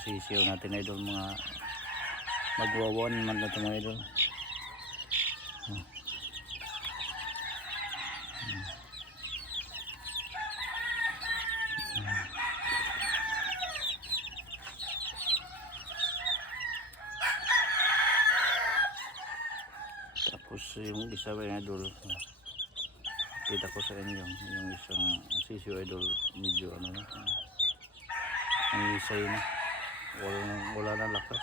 sisiyo natin idol, mga magwa 1 month na ito mga idol. Tapos yung isa ba yung idol, kita ko sa inyo yung isang sisiyo idol, medyo ano na, ang isay na, wala na lakas.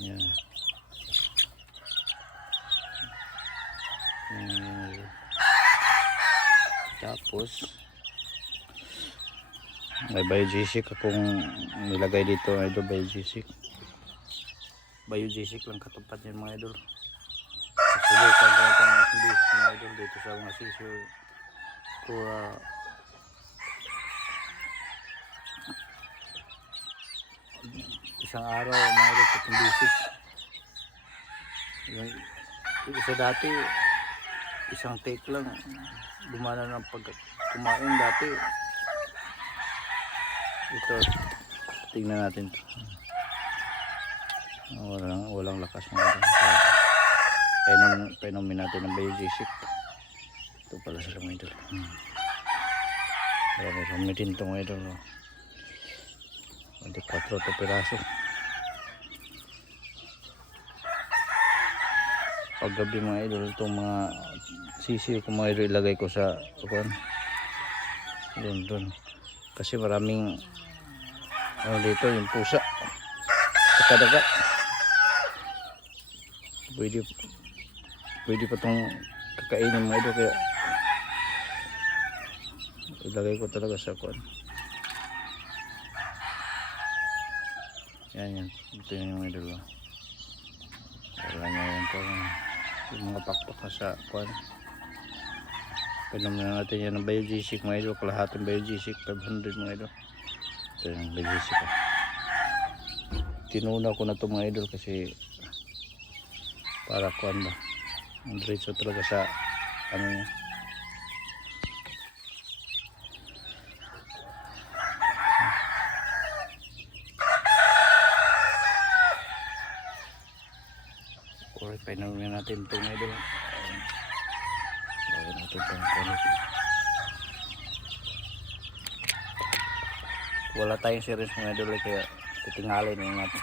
Yan. Tapos may biogesic akong nilagay dito idol, biogesic lang katapat yan mga idol. Subukan ko itong English mga idol dito sa mga sisiyo ko, isang araw mga idol, 3 beses. Yung isa dati isang take lang gumana ng pag kumain dati. Ito, tingnan natin to. Walang lakas mga idol. Painumin natin ng biogesic. Ito pala sila mga idol. Marami din ito mga idol. 24 to piraso. Paggabi mga idol, itong mga sisiyo ko mga idol ilagay ko sa doon. Kasi maraming dito yung pusa sa dagat. Pwede pa itong kakainin mga idol, kaya ilagay ko talaga sa yan. Ito yung mga idol. Wala niya yan po yung mga pakpak sa Pinom na natin yan ng biogesic mga idol, kalahating biogesic, 500 mga idol. Ito yung biogesic. Tinuna ko na ito mga idol kasi para ba, ang diretso talaga sa ano niya. Alright, painumin natin ito mga idol. Gawin natin itong kulit. Wala tayong series mga idol, kaya titingalin natin.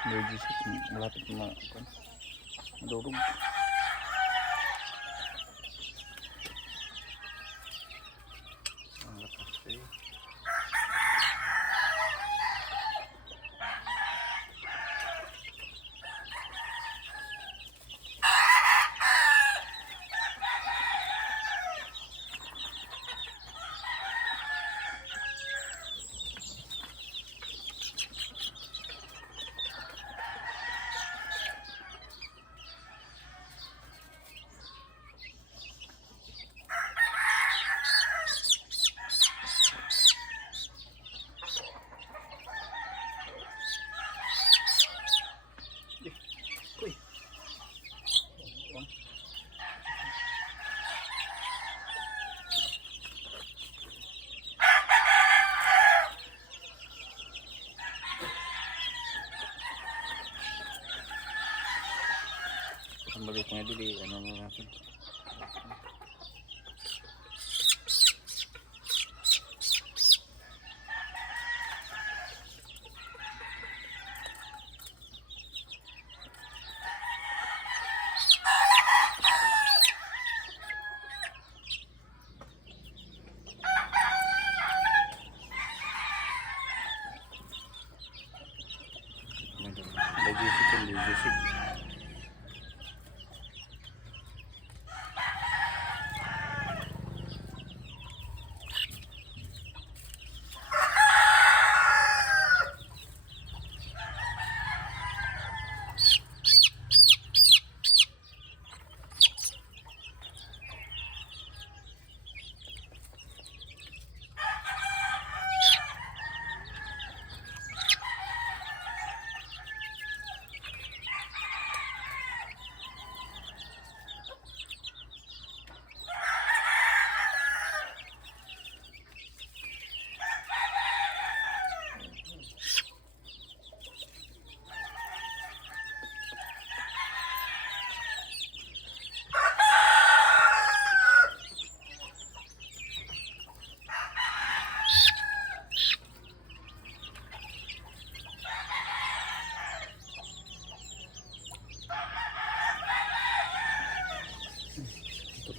Biogesic malapit na madurog. Ang lakas kayo. Ang balik nga dili, ano natin. Biogesic.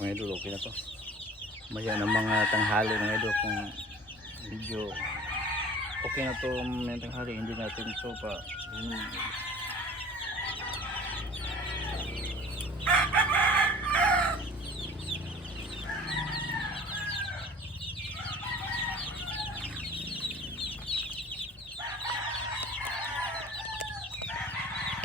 mga idol, okay na to. Maya ng mga tanghali mga idol, kung medyo okay na to mga tanghali, hindi natin ito pa